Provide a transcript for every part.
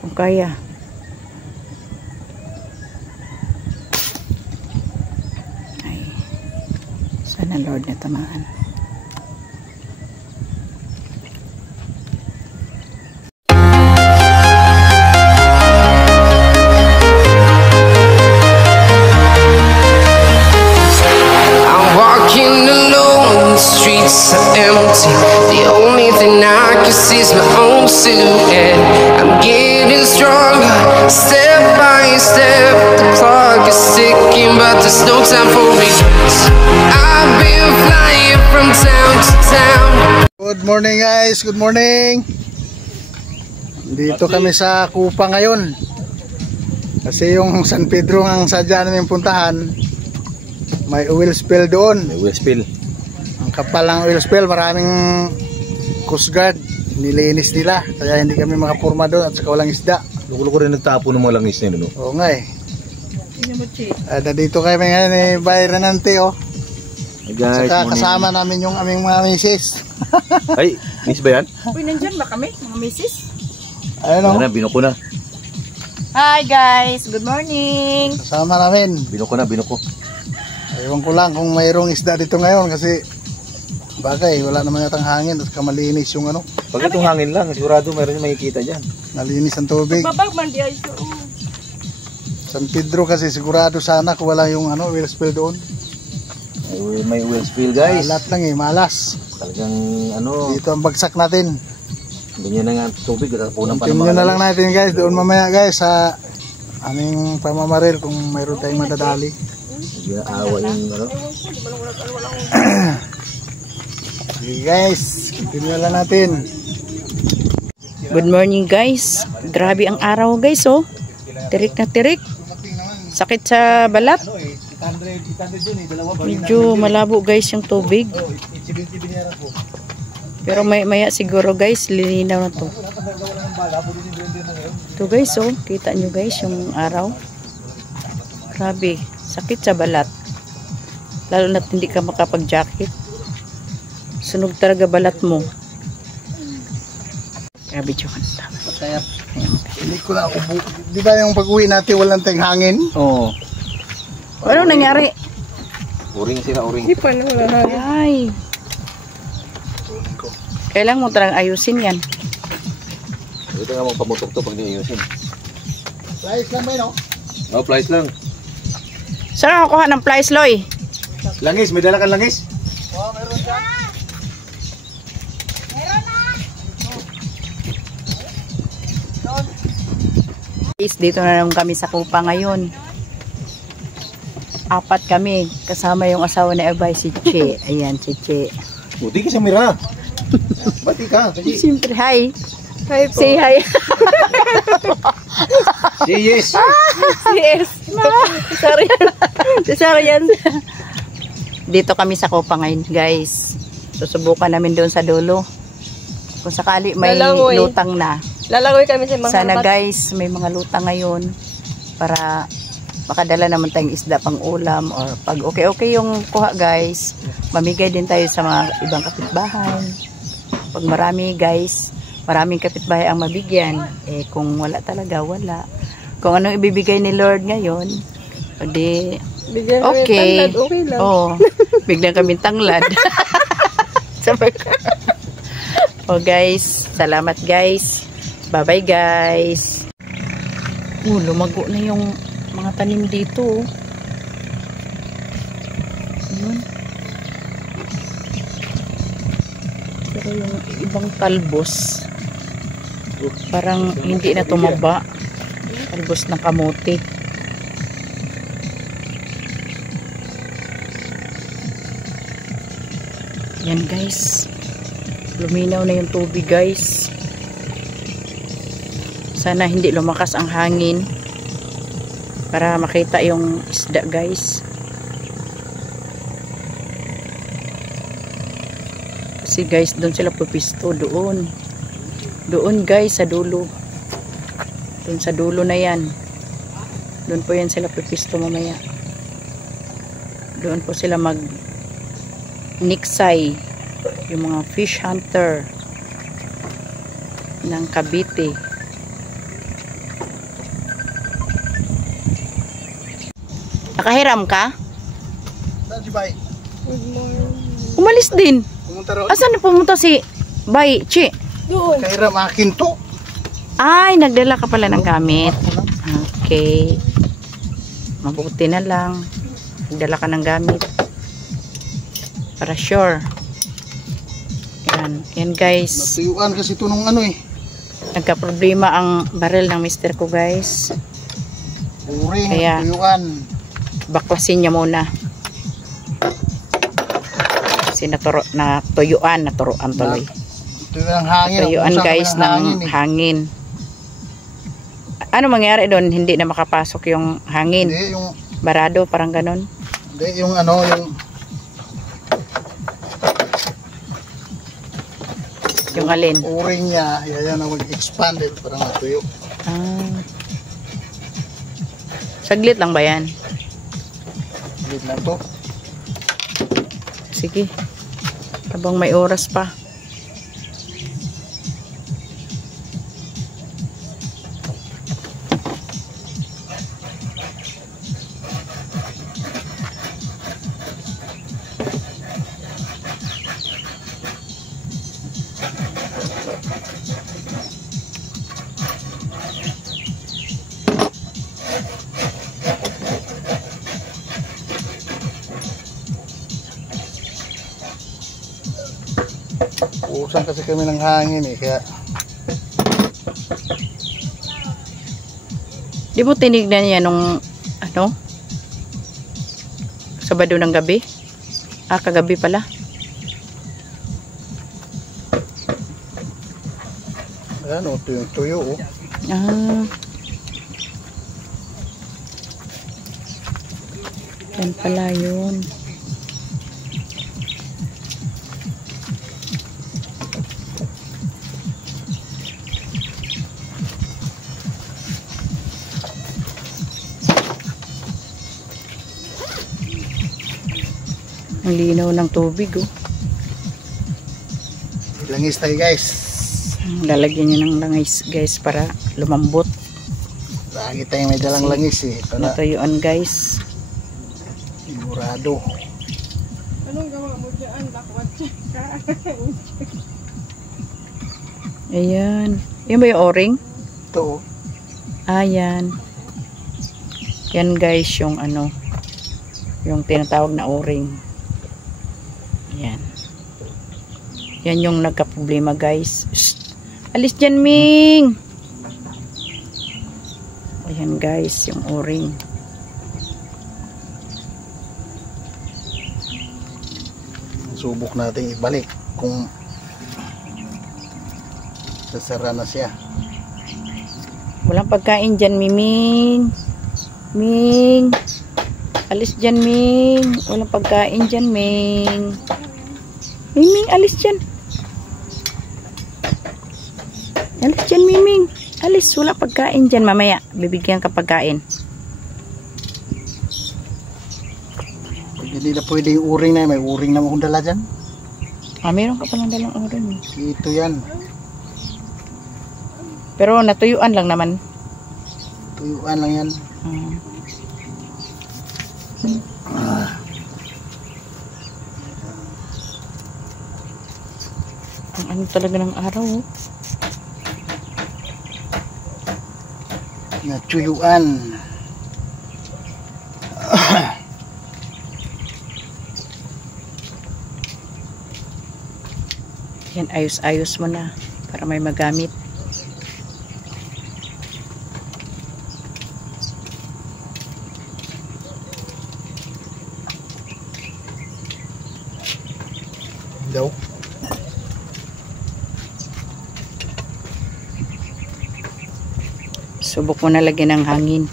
Kung kaya. Ay, sana Lord na tamaan. Streets are empty. The only thing I can see is my own silhouette. I'm getting stronger, step by step. The clock is ticking, but there's no time for regrets. I've been flying from town to town. Good morning guys, good morning. Dito kami sa Kupa ngayon. Kasi yung San Pedro ang sadya namin puntahan, may oil spill doon. May oil spill. Ang kapal ng oil spill, maraming Coast Guard, nilinis nila. Kaya hindi kami makapurma doon at saka walang isda. Lukulo ko rin nagtapo ng mga langis na yun, no? Oo nga eh. Dito kami ngayon eh, by Renante oh. Hey guys, saka kasama namin yung aming mga misis. Ay, miss ba yan? Uy, nandyan ba kami, mga misis? Ayun oh. Binuko na. Hi guys, good morning. Kasama namin. Binuko na, binuko. Ewan ko lang kung mayroong isda dito ngayon kasi bagay, wala naman yatang hangin at kamalinis yung ano. Pag itong hangin lang, sigurado mayroon yung makikita dyan. Nalinis ang tubig. Babag man di ay so. San Pedro kasi sigurado sana kung wala yung ano, oil spill doon. May oil spill guys. Lahat lang eh, malas. Talagang ano. Dito ang bagsak natin. Ganyan na nga tubig, tapunan pa Continue na lang natin guys, doon mamaya guys sa aming pamamaril kung mayroon tayong madadali. Awa yung ano. Okay guys, continue lang natin. Good morning guys. Grabe ang araw guys oh. Tirik na tirik. Sakit sa balat. Medyo malabo guys yung tubig. Pero maya siguro guys, lilinaw na to. Ito guys oh, kita nyo guys yung araw. Grabe, sakit sa balat. Lalo na hindi ka makapag-jacket. Sunog talaga balat mo. Grabe dyan. Kaya hindi ko na ubo. Di ba yung pag-uwi natin walang tayong hangin? Oo. Ano nangyari? Uring sila, uring. Hindi pa na wala hangin. Ay. Kailangan mo talagang ayusin yan. Ito nga magpamutok to pag niayusin. Flies lang ba yun o? No, flies lang. Saan ako kuha ng flies, Loy? Langis, may dala kang langis? Oo, meron dyan. Dito na lang kami sa Kupa ngayon. 4 kami. Kasama yung asawa ni Abay, si Che. Ayan, si Che. Buti ka sa mira. Bati ka. Siyempre, hi. Hi po. Say hi. Say yes. Yes. Sorry. Sorry yan. Dito kami sa Kupa ngayon, guys. Susubukan namin doon sa dulo. Kung sakali may lutang na. Lalangoy kami sa mga sana guys, may mga lutang ngayon para makadala naman tayong isda pang ulam or pag okay yung kuha guys, mamigay din tayo sa mga ibang kapitbahay. Pag marami guys, maraming kapitbahay ang mabigyan. Eh kung wala talaga, wala. Kung anong ibibigay ni Lord ngayon, di okay. Okay lang. Oh, biglang kami tanglad. Oh guys, salamat guys. Bye-bye guys. Lumago na yung mga tanim dito. Yun. Pero yung ibang talbos, parang hindi na tumaba. Talbos ng kamote. Yan guys. Luminaw na yung tubig guys. Sana hindi lumakas ang hangin para makita yung isda guys. Kasi guys doon sila pupisto doon. Doon guys sa dulo. Doon sa dulo na yan. Doon po yan sila pupisto mamaya. Doon po sila mag niksay. Yung mga fish hunter ng Cavite. Nakahiram ka? Saan si Bay? Umalis din. Pumunta ron. Asan na pumunta si Bay? Chi? Kairam akin to. Ay, nagdala ka pala ng gamit. Okay. Mabuti na lang. Nagdala ka ng gamit. Para sure. Yan. Yan guys. Natuyuan kasi ito nung ano eh. Nagka-problema ang barrel ng mister ko guys. Uring, Kaya- natuyuan. Baklasin niya muna. Kasi naturuan tuloy. Ito yung hangin. Tuyuan Usang guys kami ng eh. hangin. Ano mangyari doon? Hindi na makapasok yung hangin. Hindi, yung, Barado, parang ganon. hindi, yung ano, Yung alin. uring niya, yan na mag-expand eh, parang natuyo. Ah. Saglit lang ba yan? Ulit na to. Sige. Habang may oras pa. Usan kasi kami ng hangin eh, kaya Di mo tinignan niya nung ano? Sabado ng gabi? Kagabi pala. ano, tuyo oh. Ah. Yan pala yun. Ang linaw ng tubig oh. Langis tayo guys. Lalagyan niya ng langis guys para lumambot. Lagi tayong may dalang langis eh. Para Natuyuan guys. sigurado. Anong gawa mo dyan? Lakwat ka. Ayan. Yan ba yung o-ring? Ito oh. Ayan. Yan guys yung ano. Yung tinatawag na o-ring. Yan. Yan yung nagka-problema guys. Shh! Alis dyan, Ming! Ayan guys, yung o-ring. Subok natin ibalik kung sasara na siya. Walang pagkain dyan, Miming. Ming! Alis dyan, Ming. Walang pagkain dyan, Ming. Miming, alis dyan. Alis dyan, Miming. Alis, wala pagkain dyan. Mamaya, bibigyan ka pagkain. Hindi na pwede yung uring na yun. May uring na akong dala dyan. Meron ka palang dalang orin. Ito yan. Pero natuyuan lang naman. Tuyuan lang yan. Ang ano talaga ng araw. Oh. Natuyuan. Yan, ayos-ayos mo na para may magamit. Daw. Subok mo na lagyan ng hangin.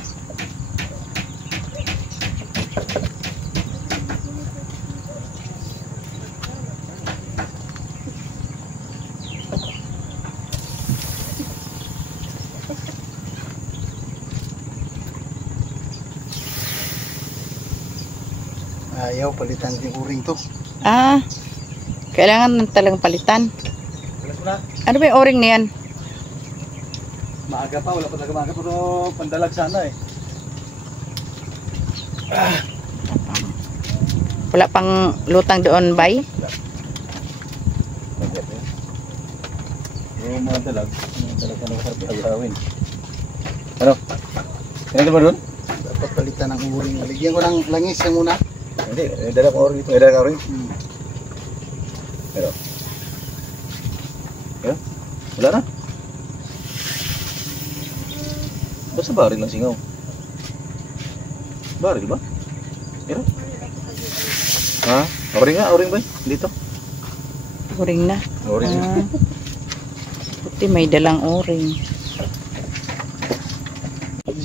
Ayaw, palitan yung uring to. Kailangan talagang palitan. Ano ba yung o-ring na yan? Maaga pa, wala pa talaga maaga, pero pandalag sana eh. Wala pang lutang doon, bay? Yung mga dalag ka na masarap. Ano? Kailangan mo doon? Dapat palitan ng uring. Maligyan ko ng langis yung muna. Hindi, dala ko oring ito. Dala ka oring. Pero? Pero? Wala na? Basta baril ng singaw. Baril ba? Pero? Ha? Oring ba? Dito? Uring na. Oring. Buti may dalang uring.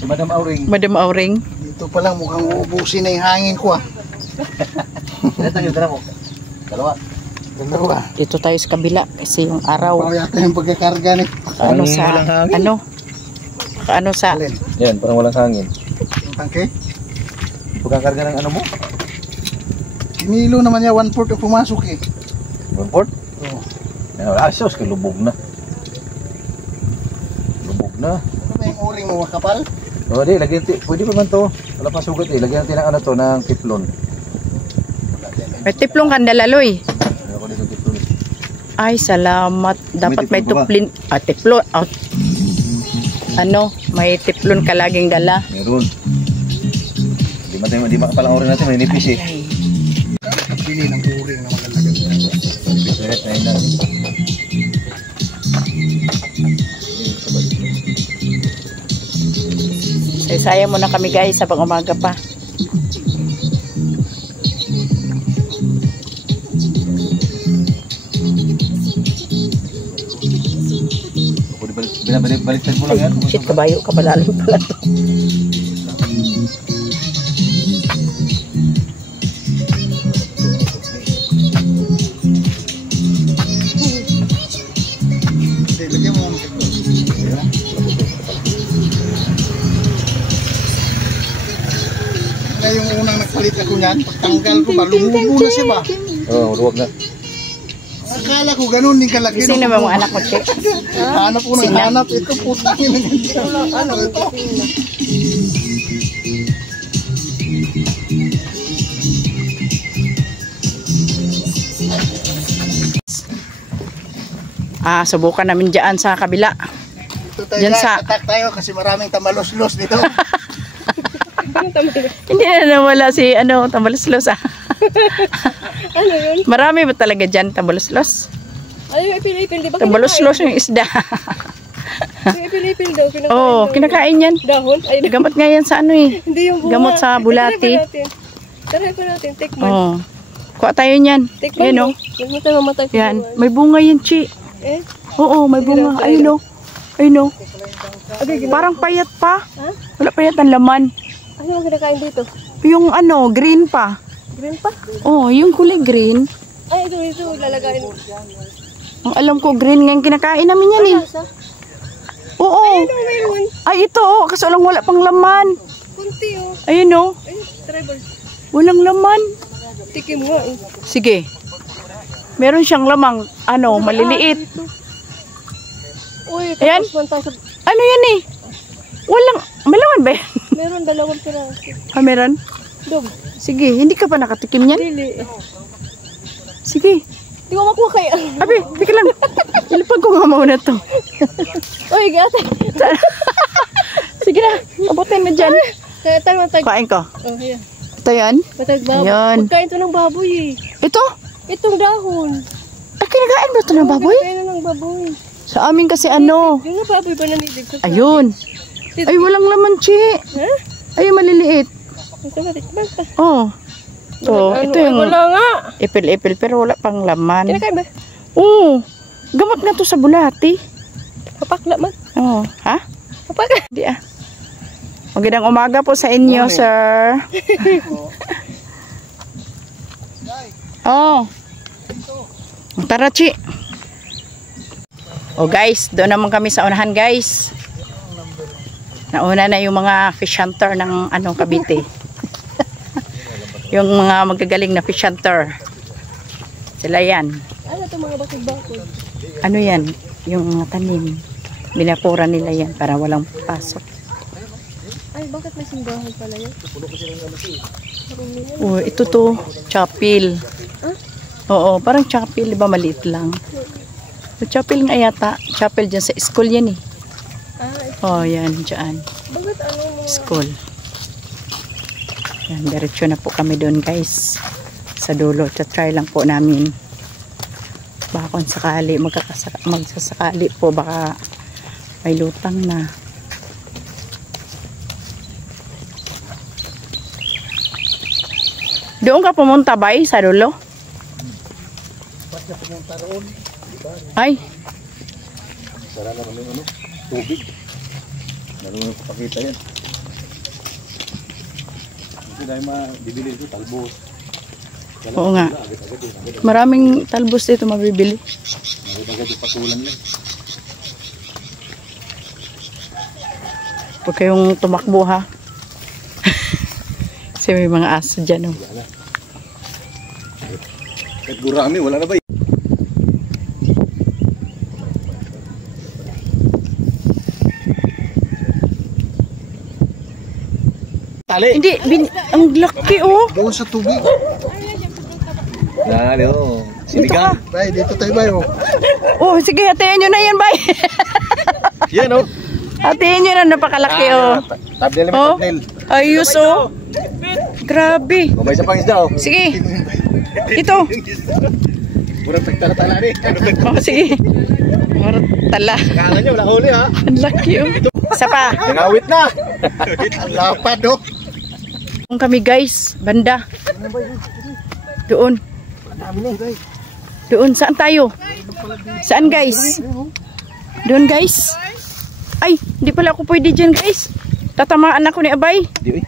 Si Madam Auring. Madam Auring. Dito pa lang mukhang uubusin na yung hangin ko ah. Ilan yung dala mo? Dalawa. Dalawa. Dito tayo sa kabila kasi yung araw. Pao yata yung pagkakarga ni. Ano sa walang hangin. ano sa Alin? Yan, parang walang hangin. Yung tangke? Pagkakarga ng ano mo? Kinilo naman niya 1/4 yung pumasok eh. 1/4? Oo. Sos, lubog na. Lubog na. Ano ba yung uring mo kapal? O di, lagyan pwede pa man to. Wala pa sugat eh. Lagyan natin ng ano to, ng tiplon. may tiplong kandalaloy. Lagyan ko dito tiplon. Ay, salamat. Dapat may tiplon pa ba? tuplin. Tiplon. May tiplon ka laging dala. Meron. Di makapalang orin natin, may nipis eh. Ay, Pili ng uring na malalagay. Nipis na rin na. saya muna kami guys sa pang-umaga pa. Baliktad mo lang yan. Shit, kabayo ka palalim pala to. Hindi, lagyan mo. Na yung unang nagpalit ako niyan, pagtanggal ko ba, lumubo na siya ba? Oo, luwag na. Akala ko ganun din kalaki. Sino ba mga anak mo, Che? Hanap ko ng Sina? hanap. Ito putang ina. Ano ito? Subukan namin dyan sa kabila. Ito tayo Yan guys, sa- attack tayo kasi maraming tamalos-los dito. Hindi na nawala si tambaluslos Ano yun? Marami ba talaga dyan tambaluslos? Ano yung ipil-ipil? Di ba Tambaluslos yung isda. Yung ipil-ipil daw. Kinakain Oo, daw. kinakain yan. Dahon? Ay, Gamot nga yan sa eh. hindi yung bunga. Gamot sa bulati. Try pa natin. Tikman. Oo. Kuha tayo niyan. Tikman Ayan mo. o. Huwag mo tayo mamatay. sa Yan. buwan. May bunga yan, Chi. Eh? Oo, may bunga. Ayun o. Ayun o. Okay, Parang payat pa. Ha? Wala payat ang laman. Ano ang kinakain dito? Yung green pa. Green pa? Oo, yung kulay green. Ay, ito. Lalagayin. Ang alam ko, green nga yung kinakain namin yan eh. Asa? Oo. Ano meron? Ay, ito oh. Kasi walang wala pang laman. Kunti oh. Ayun oh. Ay, tribal. Walang laman. Tikim nga eh. Sige. Meron siyang lamang, maliliit. Dito. Uy, Ayan. tapos man tayo sa... Ano yan eh? Walang, malaman ba yan? Meron 2 piraso. Meron? Dog. Sige, hindi ka pa nakatikim niyan? Dili. Sige. Di ko makuha kaya. Abi, bika lang. Ilipag ko nga muna to. Uy, gata. Sige na, abutin na dyan. Tayo matag. Kain ko. Oh, yan. Ito yan. Matag baboy. Ayan. Pagkain to ng baboy eh. Ito? Itong dahon. Ay, kinakain ba ito ng baboy? Pagkain ng baboy. Sa amin kasi Yung na baboy ba nanilig? Ayun. Ay, walang laman, Chi. Ha? Ay, maliliit. Ito ba? Basta. Oh. So, ito yung Wala nga. ipil-ipil pero wala pang laman. Kinakain ba? Oo. Gamot nga to sa bulati. Papakla man. Oh, ha? Papakla. Di ah. Magandang umaga po sa inyo, sir. Oh. Tara, Chi. Oh, guys, doon naman kami sa unahan, guys. Nauna na yung mga fish hunter ng Cavite. Yung mga magagaling na fish hunter. Sila yan. Ano itong mga bakod-bakod? Ano yan? Yung mga tanim. Binakura nila yan para walang pasok. Ay, bakit may simbahan pala yun? Oh, ito to, chapel. Oo, parang chapel, di ba maliit lang. So, chapel nga yata. Chapel dyan sa school yan eh. Oh, yan, dyan. Bakit ano mo? School. Yan, diretso na po kami doon guys. Sa dulo. Try lang po namin. Baka kung sakali, magsasakali po, baka may lutang na. Doon ka pumunta ba sa dulo? Ay. Sara naman yung ano, tubig. Marunong papakita yan. Hindi dahil mabibili ito, talbos. Oo nga. Maraming talbos dito mabibili. Agad-agad yung patulan lang. Huwag kayong tumakbo ha. Kasi may mga aso dyan oh. Kahit gurami, wala na ba? Tali! Hindi, ang laki oh. Doon sa tubig. Dali oh. Sinigang. Bay, dito tayo bay oh. Oh, sige, hatiin nyo na yan, bay. Yan oh. Hatiin nyo na, napakalaki oh. Tabnil naman, Oh, tabnil. ayos oh. Grabe. O, may isa pang isda oh. Sige. Ito. Murang tagtala-tala ni. Oh, sige. Marot tala. Kala nyo, wala huli ha. Ang laki oh. Isa pa. Nangawit na. Ang lapad oh. Kung kami guys, banda. Doon. Doon, saan tayo? Saan guys? Doon guys. Ay, hindi pala ako pwede dyan guys. Tatamaan ako ni Abay. Di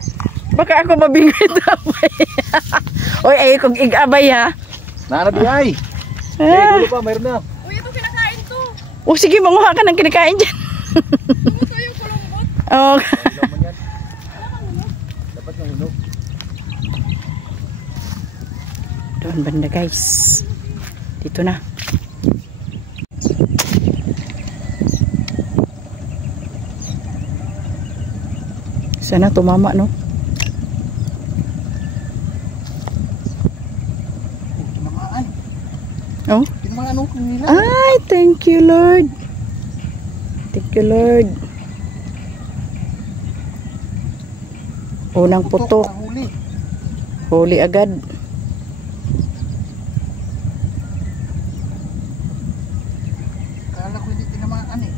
Baka ako mabingwit Abay. Oy, ay kung ig-abay ha. Nanabi ay. Ah. Dulo pa, mayroon na. Uy, ito kinakain to. Oh, sige, manguha ka ng kinakain dyan. Ito yung kulumbot. Oh. Dapat ng hulog. Doon banda guys. Dito na. Sana tumama no. Tinamaan. Oh. Tinamaan oh. Nila. Ay, thank you Lord. Thank you Lord. Unang putok. Huli. Huli agad. Kala ko hindi tinamaan eh.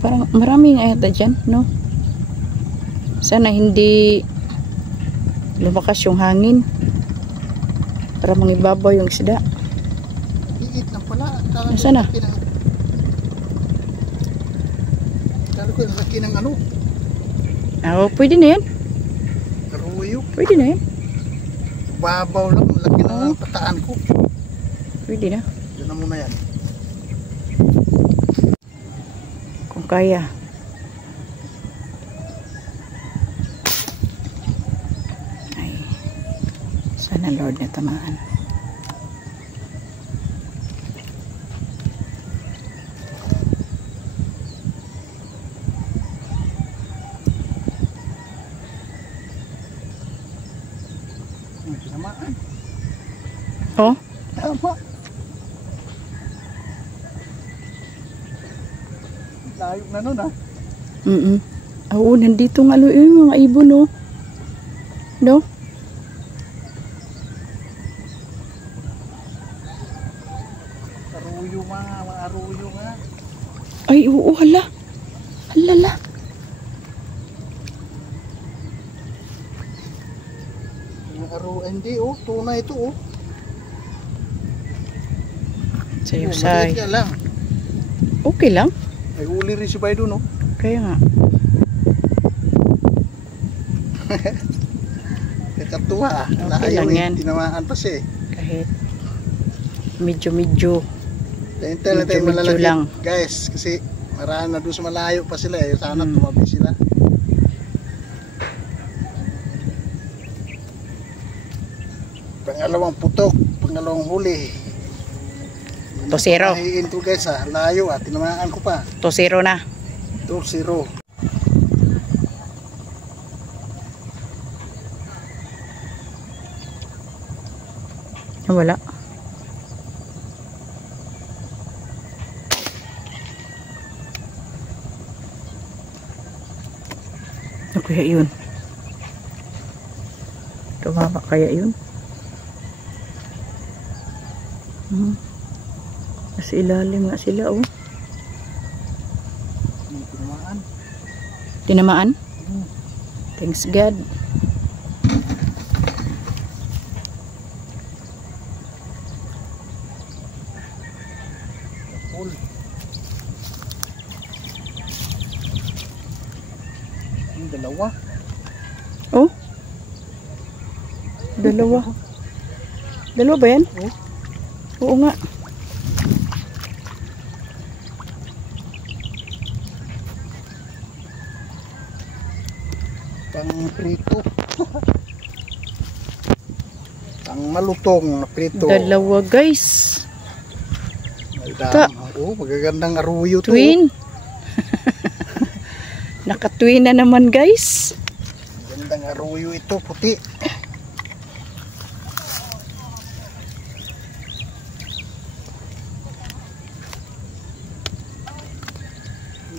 Parang maraming ayata dyan, no? Sana hindi lumakas yung hangin para mangibabaw yung isda. Iit lang pala. Kala ko Nasaan na? laki ng- Kala ko yung laki ng ano. Oh, pwede na yan. Karuyo. Pwede na yan. Babaw lang. Laki ng pataan ko. Pwede na. Yun na muna yan. Kung kaya. Ay. Sana Lord na tamaan. Tinamaan. Oh, Tama. Layo na nun ah. Oo, nandito nga yung mga ibon, no? No? Aruyo mga aruyo nga. Ay, oo, hala. Halala. Mga hindi oh, tunay ito oh. Sayo, Oh, say. maliit nga lang. Okay lang. May huli rin si Baido no. Kaya nga. Kakatuwa ah. Okay lang yan. Tinamaan pa siya eh. Kahit medyo. Tayo na tayo Medyo malalaki. lang. Guys, kasi marami na doon sa malayo pa sila eh. Sana tumabi sila. Pangalawang putok, pangalawang huli. 2-0. Mahiin to guys ah, layo ah, tinamaan ko pa. 2-0 na. 2-0. Wala. Ano kaya yun? Tumama kaya yun? Nasa ilalim nga sila, oh. Tinamaan. Tinamaan? Thanks God. Full. Yung dalawa. Oh? Dalawa. Dalawa ba yan? Oh. Oo nga. Pang prito. Pang malutong na prito. Dalawa, guys. Ta. Oh, magagandang aruyo to. Twin. Naka-twin na naman, guys. Magandang aruyo ito, puti.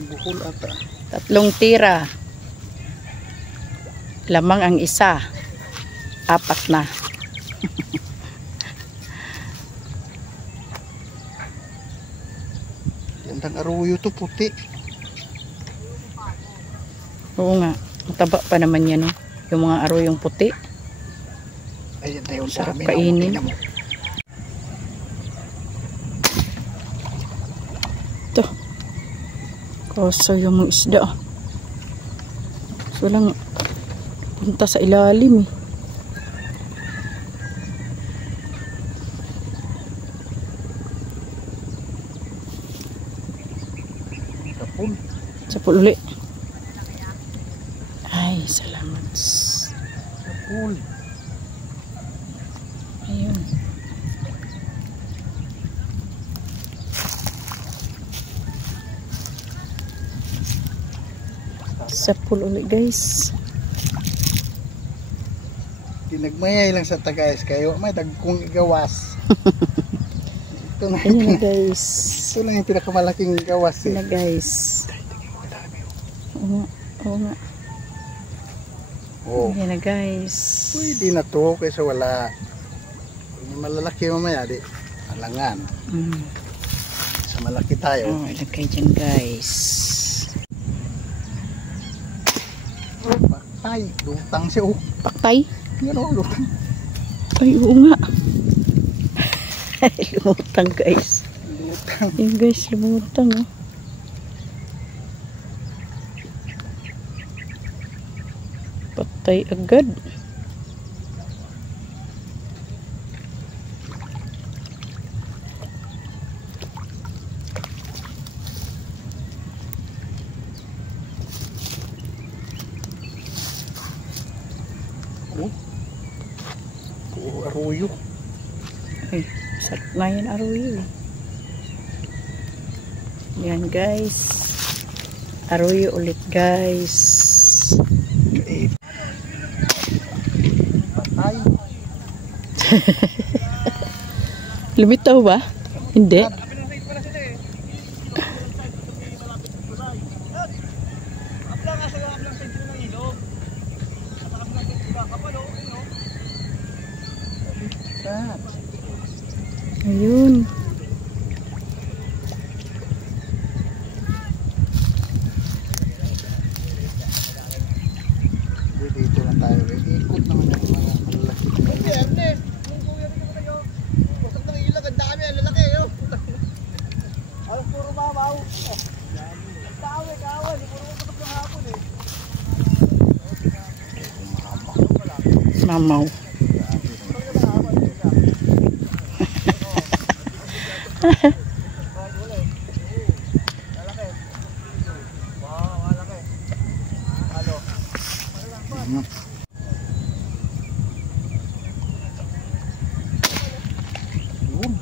Bukol ata. 3 tira. Lamang ang isa. 4 na. Magandang aruyo to, puti. Oo nga. Mataba pa naman yan, oh. Yung mga aroyong puti. Ayan tayo sa Sarap amin. kainin. Tingnan mo. Ito. Kaso yung mga isda. So lang punta sa ilalim, eh. Kapul. Sapul uli. Ay, salamat. Kapul. Ayun. Sapul uli, guys. Dinagmayay lang sa Tagayas kayo. May dagkong igawas. Ito na. Ayun na, guys. Ito lang yung pinakamalaking igawas, Ayun eh. na, guys. Oo nga. Oo nga. Oh. Ayun na, guys. Pwede na to kaysa wala. Yung malalaki mamaya, di. Alangan. Sa malaki tayo. Oh, ilagay dyan, guys. Patay. Lutang siya. Oh. Paktay. Yan o, lutang. Ay, oo nga. Lumutang, guys. Lutang. Ayun, guys, lumutang, oh. Patay agad. Oh. Puro aruyo. Ay, sarap nga yan, aruyo, eh. Yan, guys. Aruyo ulit, guys. Eh. Patay. Lumitaw ba? Hindi. Ayun. Dito lang tayo. Ikot naman yung mga malalaki. Mamaw.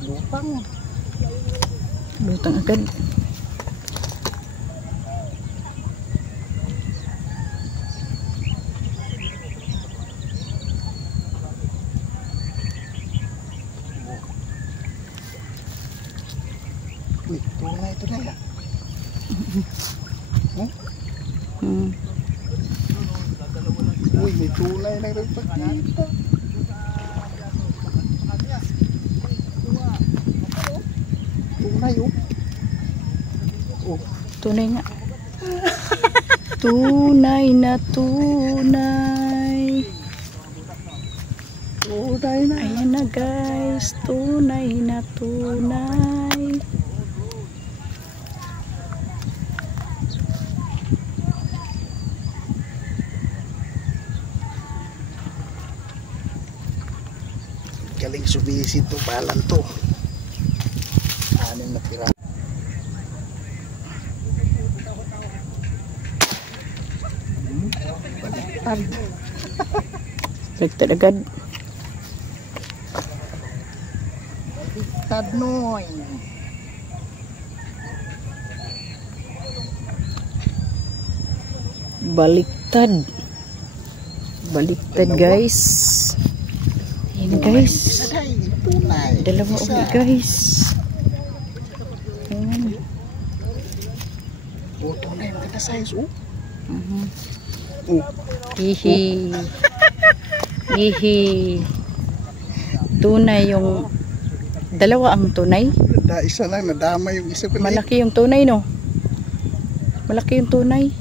Lutang. Lutang agad. tunay na. Uy, may tunay na nagpakita. Tunay oh. Oh. Tunay nga. Tunay na tunay. Tunay na. Ayan na guys. Tunay na tunay. Galing sumisid to balan to. 6 na tira. Baliktad agad. Tadnoy. Baliktad. Baliktad guys. Ayan guys. Tunay. Dalawa ulit guys. Ayan. Oh, tunay maganda size oh. Oh. Hihi. Hihi. Tunay yung dalawa ang tunay. Isa lang nadama yung isa ko. Malaki yung tunay no. Malaki yung tunay.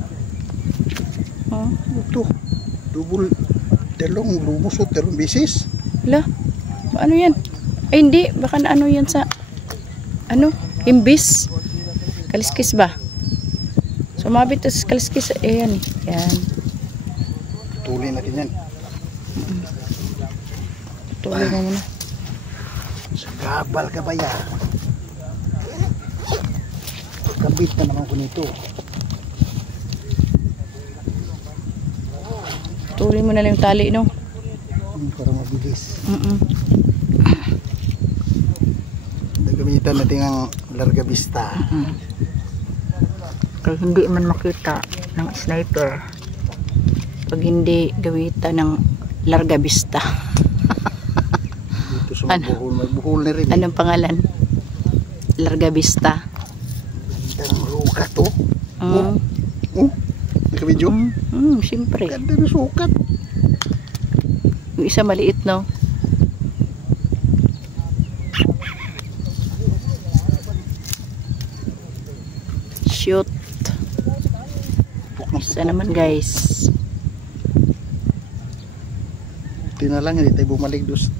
Oh. Ito. Double dalong lubos o dalong bisis. Hala. Ano yan? Ay hindi. Baka na ano yan sa ano? Imbis. Kaliskis ba? Sumabit sa kaliskis. Ayan. Yan. Tuloy natin yan. Tuloy mo muna. Sa gabal ka ba yan? Kabit na naman ko nito. Tuloy mo na lang yung tali no. Para mabilis. Mm-mm. Gamitan natin ang larga vista. Kaya hindi man makita ng sniper pag hindi gawitan ng larga vista. Dito sa buhol, may buhol na rin. Anong pangalan? Larga vista. Ganda ng sukat to. Mm. Oh, nakabidyo? Siyempre. Ganda ng sukat. Yung isa maliit no. Shoot. Isa naman guys. Ito na lang, hindi tayo bumalik dos.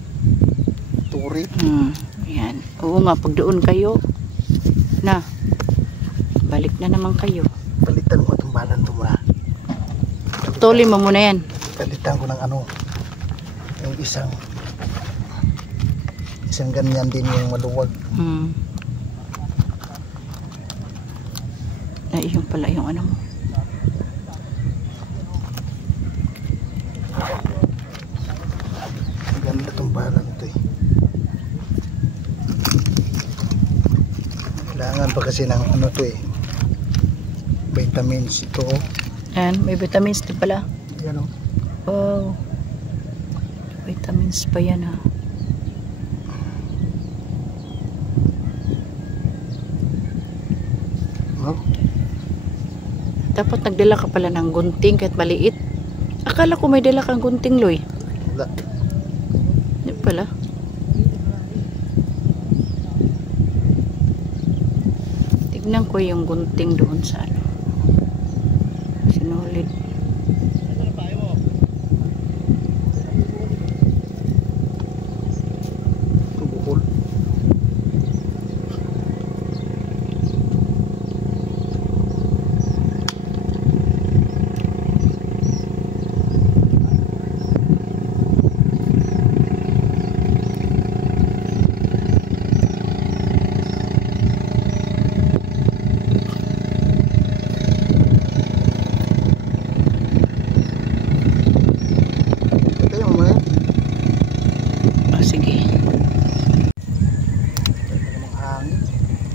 Turi. Yan. Oo nga, pag doon kayo na balik na naman kayo. Palitan ko itong balan to muna. Tuloy mo muna yan. Palitan ko ng ano, yung isang ganyan din yung maluwag. Ay, yung pala yung ano mo. Ganda itong balan ito eh. Kailangan pa kasi ng ano to eh, vitamins ito oh. Yan, may vitamins din pala. Yan oh. Wow. Vitamins pa yan ha. Oh. Dapat nagdala ka pala ng gunting kahit maliit. Akala ko may dala kang gunting, Loy. Wala. Hindi pala. Tignan ko yung gunting doon sa ano. Sinulid. Ito buhol.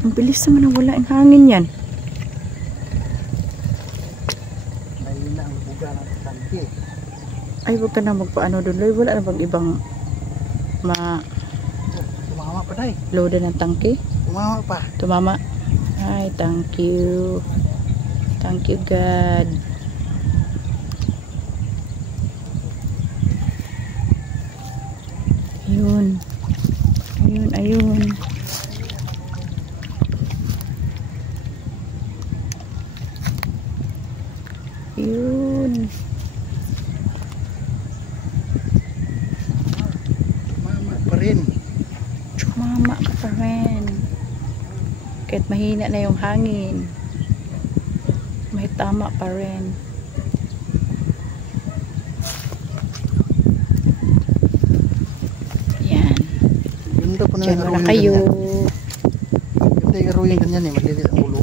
Ang bilis naman na wala ang hangin yan. Ayun na ang buga ng tangke. Ay, huwag ka na magpaano doon, Loy. Wala na bang ibang Tumama pa tayo. ma-loadan ng tangke? Tumama pa. Tumama. Ay, thank you. Thank you, God. Ayun. Ayun, ayun. Ayun. Mama pa rin. Mama ka pa rin. Kahit mahina na yung hangin, may tama pa rin. Yan. Ganda pa na Diyan yung muna arroyo kayo. ganyan. Ganda yung arroyo ganyan eh. Maliliit ang ulo.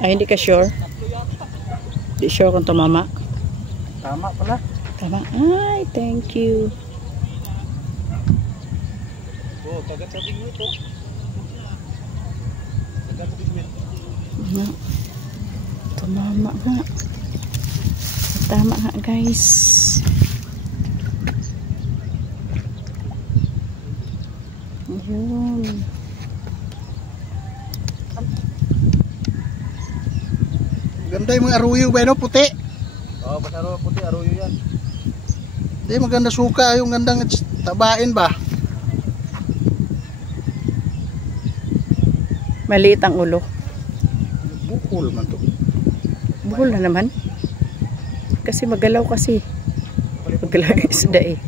Ay, hindi ka sure? Hindi sure kung tumama? Tama pala. Tama. Ay, thank you. Nga. Tumama nga. Tama nga, guys. Ayun. Ganda yung mga arroyo ba, no? Puti. Oo, basta puti, arroyo yan. Hindi, maganda suka. Yung gandang tabain ba? Maliit ang ulo. Bukol man to. Buhol na naman. Kasi magalaw kasi. Magalaw yung isda eh.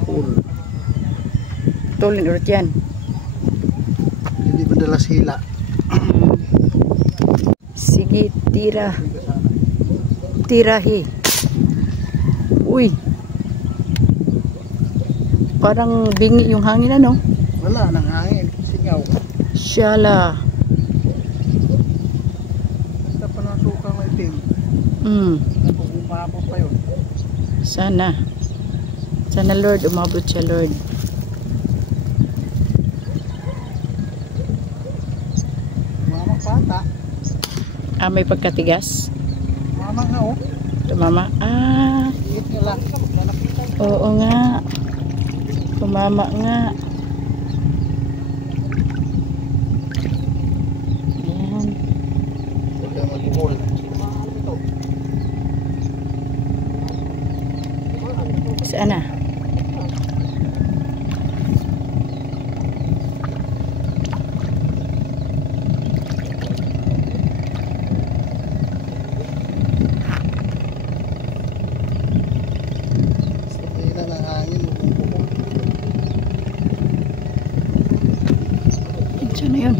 Bukol. Tulin ulit yan. Hindi madalas hila. Sige, tira. Tirahi. Uy. Parang bingi yung hangin ano? Wala nang hangin. Singaw. Shala. Ganda pa ng suka ng itim. Umabot pa yun. Sana. Sana Lord, umabot siya Lord. Mama pata. Ah, may pagkatigas? Mama nga oh. Tumama. Ah, Liit nga lang. oo nga. Tumama nga. Ayan. Huwag kang mag-bukol. Saan na? Hindi na ng hangin. Bukol. Saan na yun?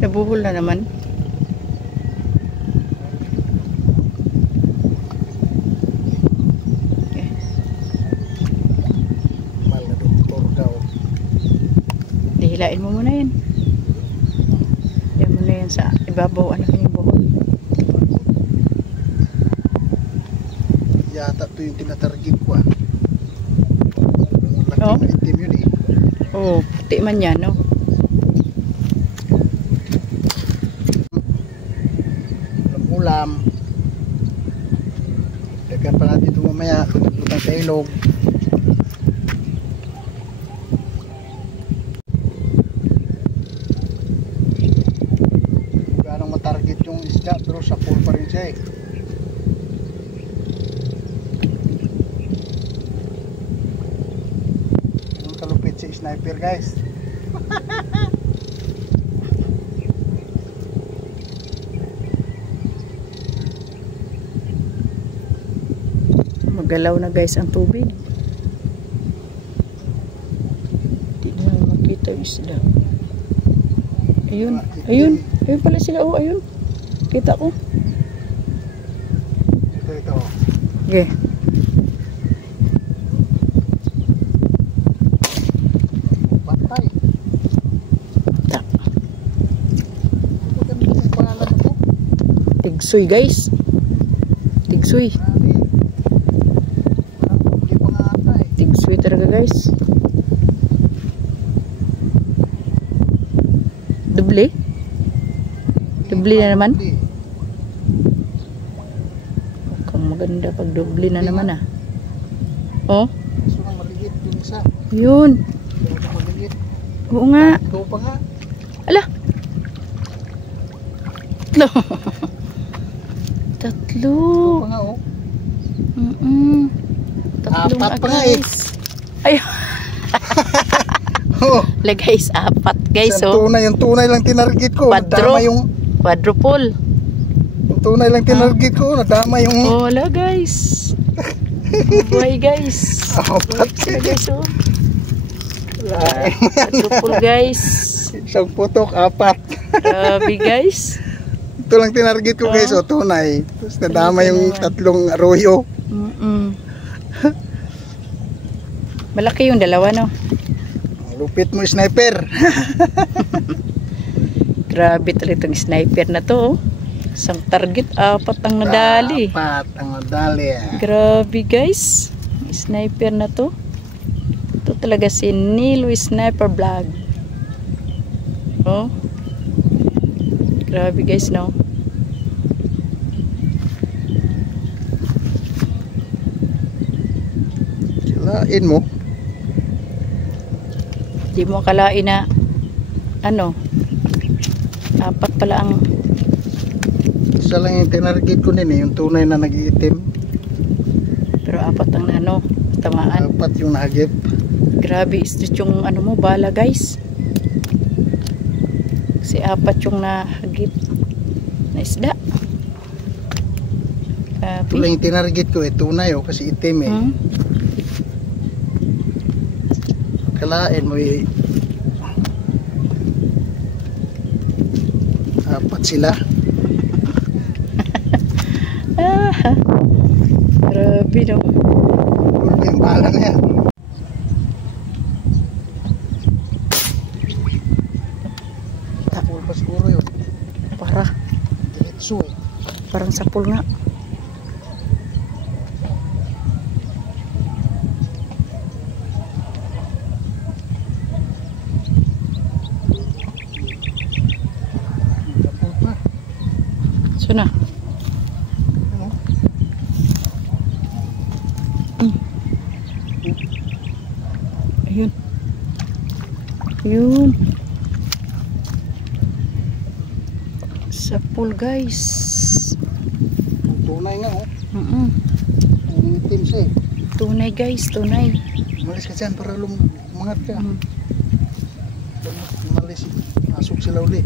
Nabuhol na naman. Okay. Mahal na doktor daw. Dihilain mo muna yan. Diyan mo na yan sa ibabaw. Ano yung buhol? Yata to yung tinatarget ko ah. Laki Oh. na itim yun eh. Oo, puti man yan, no? Ulam. Dagan pa natin ito mamaya. Tutang sa ilog. Ganong matarget yung isda pero sa pool pa rin siya eh. Yung kalupit si sniper guys. Magalaw na guys ang tubig. Hindi na makita yung isda. Ayun. Ayun. Ayun pala sila. Oh, ayun. Kita ko. Ito. Okay. Patay. Tak. Ito ganun yung pangalan ko. Tigsoy guys. Tigsoy. Grabe. Parang hindi pa nga ata eh. Tigsoy talaga guys. Doble? Doble na naman? Doble. Mukhang maganda pag doble na naman ah. Oh, Gusto nang maliit yung isa. yun. Ito maliit. Oo nga. Ito pa nga. Ala. Tatlo. Tatlo. Ito pa nga oh. Tatlong Apat pa nga eh. guys. Ay, Oh. la guys, apat guys oh. Yung tunay lang tinarget ko. Quadro. Nadama yung Quadruple. tunay lang tinarget ko. Nadama yung Oh, la guys. Buhay guys. apat. Sila guys oh. Quadruple guys. Isang putok, apat. Grabe guys. Ito lang tinarget ko guys, oh, tunay. Tapos nadama yung tatlong arroyo. Malaki yung dalawa no. Lupit mo, sniper. Grabe talaga itong sniper na to. Isang target, apat ang nadali. Apat ang nadali. Grabe guys. Sniper na to. Ito talaga si Nilo Sniper Vlog. Oh. Grabe guys no. Kalain mo. Di mo akalain na ano, apat pala ang Isa lang yung tinarget ko nini, yung tunay na nag-iitim. pero apat ang ano, tamaan. Apat yung nahagip. Grabe street yung ano mo, bala guys. Kasi apat yung nahagip na isda. Ito lang yung tinarget ko, tunay oh, kasi itim eh. Kalain mo eh. Apat sila. Grabe no. Ano yung bala na yan? Tapos pa siguro yun. Para, Diretso eh. parang sapul nga. Tapos pa. So na. Ayun. Ayun. Sapul guys. Tunay nga oh. Ang itim siya eh. Tunay guys, tunay. Umalis ka dyan para lumangat ka. Umalis. Masok sila uli.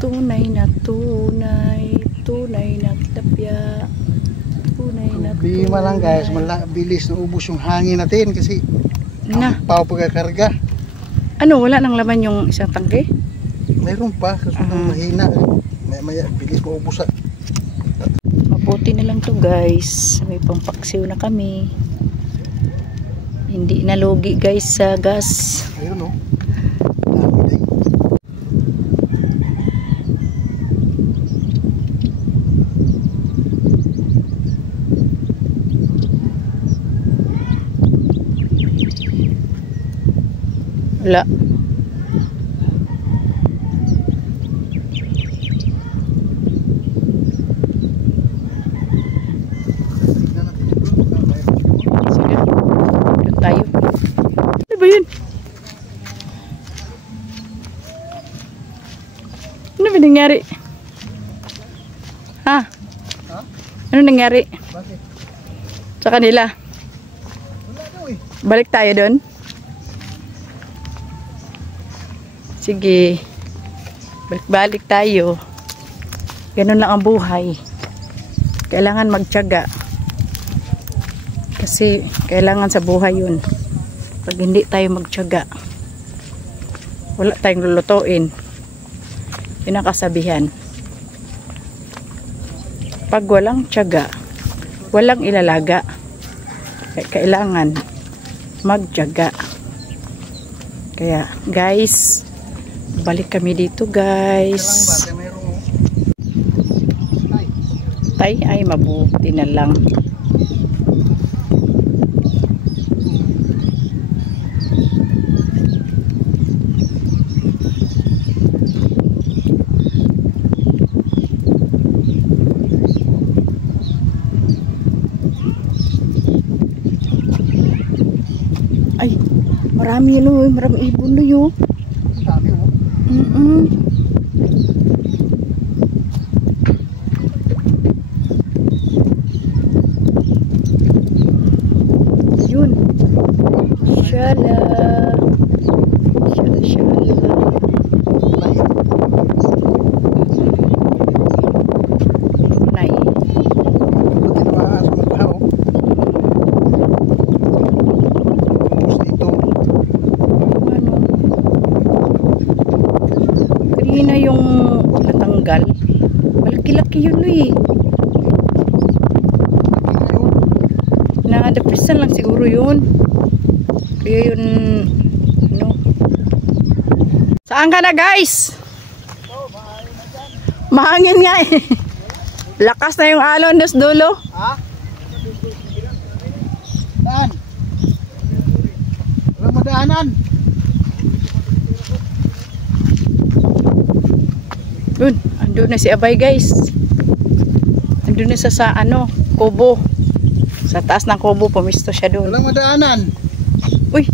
Tunay na tunay. Tunay na tilapia. Tunay na tunay. Problema lang guys, bilis na ubos yung hangin natin kasi Na. pao pagkakarga. Ano, wala nang laman yung isang tangke? Mayroon pa kasi mahina. Maya bilis maubos. Mabuti na lang to guys. May pampaksiw na kami. Hindi nalugi guys sa gas. Ayun oh. Wala. Sige. Doon tayo. Ano ba yun? Ano ba nangyari? Ha? Ano nangyari? Bakit? Sa kanila? Wala daw eh. Balik tayo doon? Sige. Balik-balik tayo. Ganun lang ang buhay. Kailangan magtiyaga. Kasi kailangan sa buhay yun. Pag hindi tayo magtiyaga, wala tayong lulutuin. Pinakasabihan. Pag walang tiyaga, walang ilalaga. Kailangan magtiyaga. Kaya guys, balik kami dito guys. Tay ay mabuti na lang. Ay, marami yun, marami ibon na yun. Dami oh. Yun. Shala. Shala, shala. Nay. Kanina yung natanggal. Malaki-laki yun eh. Nadapisan lang siguro yun. Kaya yun, no. Saan ka na guys? Mahangin nga eh. Lakas na yung alon dos dulo. Ha? Daan. Walang madaanan. Yun, andun na si Abay guys. Andun na sa ano, kubo. Sa taas ng kubo, pumisto siya doon. Walang madaanan. Uy,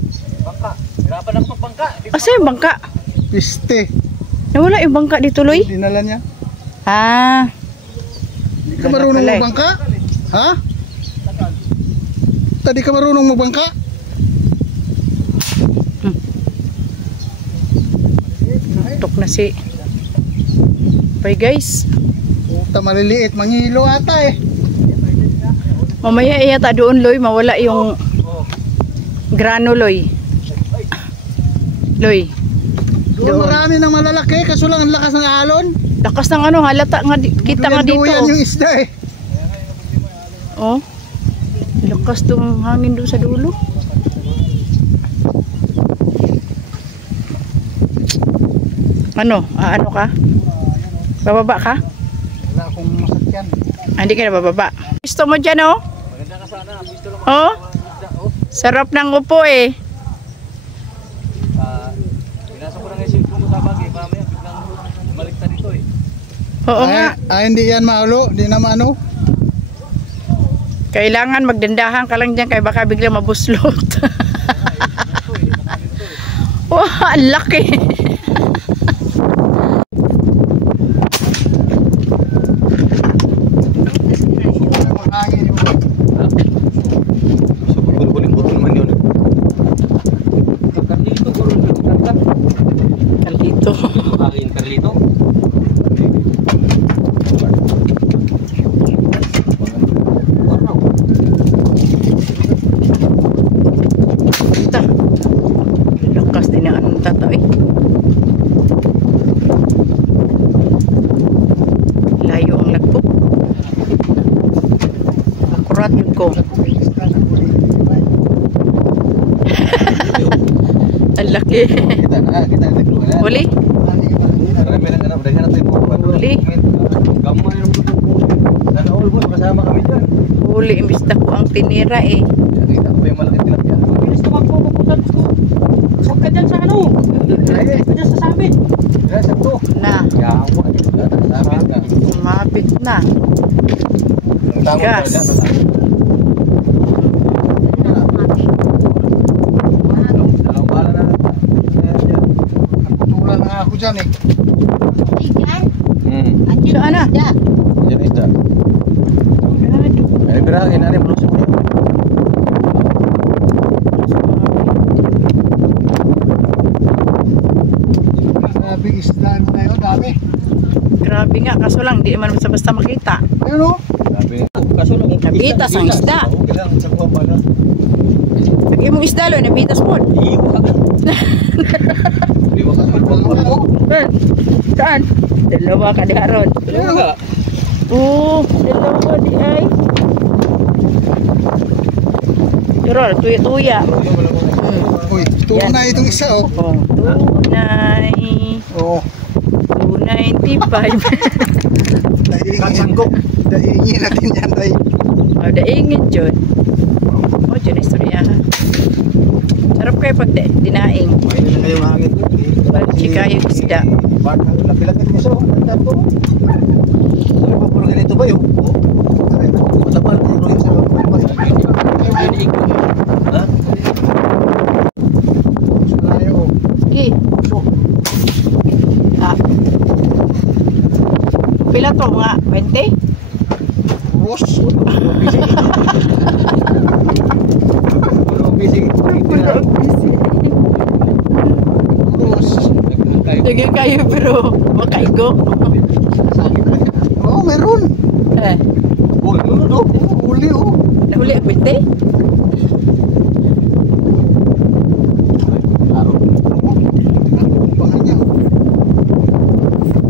Bangka. Hirapan ako magbangka. asa yung bangka? Piste. Nawala yung bangka dito, Loy? Dinala niya. Ah, Di ka marunong pala eh. magbangka? Ha? Tadi ka marunong magbangka? tok na si Abay guys. Puta maliliit, mangilo ata eh. Mamaya iyata doon, Loy, mawala yung grano, Loy. Loy, Doon Doon. marami ng malalaki, kaso lang ang lakas ng alon. lakas ng ano, halata nga, kita nga dito. Duyan yung isda eh. Oh, lakas tong hangin doon sa dulo. Ano? Ano ka? Bababa ka? Wala akong masakyan. Hindi ka na bababa. Gusto mo dyan, oh? Maganda ka sana. Gusto lang Oh? Sarap ng upo, eh. Pinasok ko na nga yung cellphone ko sa bagay. Mamaya biglang bumaliktad dito eh. Oo nga. Hindi yan maulo, di na maano. Kailangan magdandahan ka lang dyan kaya baka biglang mabuslot. Wow, ang laki. Mahangin yung So, buling-buto naman yun. Carlito, Dito. Hangin, Carlito. Ito. Lakas din ang anong tataw eh. Layo ang lagpo. Akurat yun ko. Ang laki. Kita na, nagluha na. Huli? Marami lang anak, daghan natin mo. Huli. Gamay yung luto po. Sana all boy, kasama kami dyan. Huli, imbis na ko ang tinira eh. Nakita ko yung malaki tilapia. Bilis naman po maputan ko. Huwag ka dyan sa ano. Ay, Huwag ka dyan sa samin. kaya sakto. Na, Yawa, sabi ka. umapit na. Ang tama Gas. talaga. Dalawang bala na lang. Putulan na nga ako dyan eh. So, ano? Yan isda. Ay, birahin na rin, malusok niya. Grabe isda mo na yun, dami. Grabe nga, kaso lang, di naman basta-basta makita. Ayun o. Sabi niya. Kaso lang, Nabitas ang isda. Okay lang, sa kuha pa na. Lagi mong isda, lo, nabitas mo. Iiwa ka. Iiwa ka. Saan? Dalawa ka daron. Oo, dalawa di ay. Pero tuya-tuya. Uy, tunay itong isa oh. Oh, tunay. Oo. 295. Daingin natin yan tay. Oh, daingin jud. Oh, dyan istorya ha. Sarap kayo pag dinaing. May na kayong hangin ko. Balchi kayo isda. Lapilat ka sa ang ko. Ano ba puro ganito ba yun? Matapan ko rin sa ha? Layo oh. Sige. Ah. Pila to mga 20? Boss. Busy. Boss. Sige kayo pero makaigo. Oh, meron. Eh, Uli oh. nahuli ang 20? Pangan niya.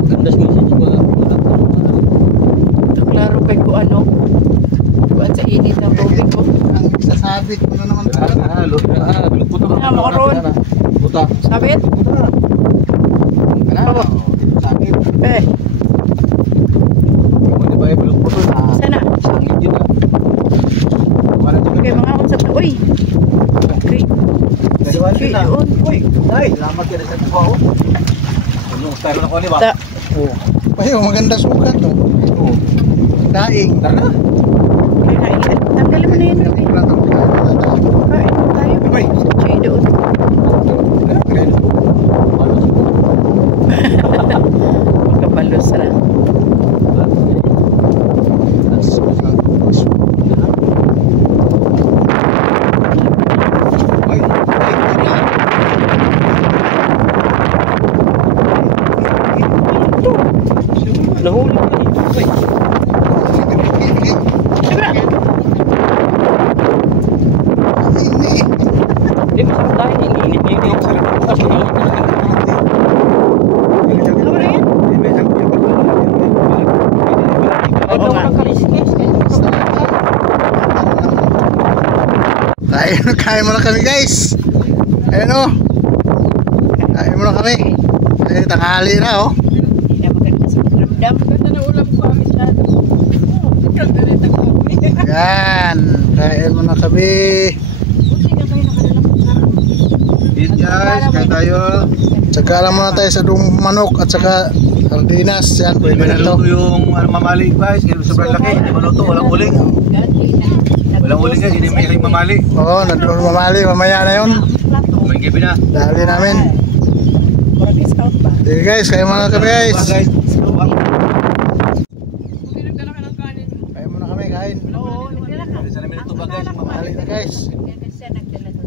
Kandas message ko. Ito klaro kay ko ano. Buwan sa init ng tubig ko. Ang sasabit mo na naman. Puto Ah, makaroon. Puta. Sabit? Ano? Sakit. Eh, Hindi ba yung bulong puto? sana. Sangit yun ah. Okay, mga unsap na. Uy! Okay. Kaliwan din na. Yun. Uy, ay, salamat ka rin sa tuwa oh. Yung style na ko ni ba? Ta. Oh. Ay, maganda sukat oh. Oo. Daing. Tara na. Ay, nailan. Tanggalin mo na yun. Okay. Kain mo tayo. Uy. Siya doon. Magkapalos na. Nahuli ko eh. Sabra! Hindi masarap dahil init na yung sarap. Kasi init na. Ano na yan? Oo nga. Kain mo na kami guys. Ayun oh. Kain mo na kami. Ay, tanghali na oh. Hindi na maganda sa ramdam. Ganda na ulam ko kami siya. Ganda rin ang kami. Yan. Kain mo na kami. Buti ka kayo nakadala ko sa Eat guys, kain tayo. Tsaka lang muna tayo sa manok at saka sardinas. Yan, pwede na to. Yung mamali guys, sobrang laki. Hindi maluto, walang uling. Walang uling guys, hindi may mamali. Oo, nandun mamali. Mamaya na yun. May gabi na. Dali namin. Parang scout ba? Sige guys, kain muna kami guys. Guys, Buti nagdala ka ng kanin. Kain muna kami, kain. Oo, nagdala ka. sa namin ito ba guys, Mamali na guys. Kasi nagdala ko.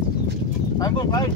Kain po, kain.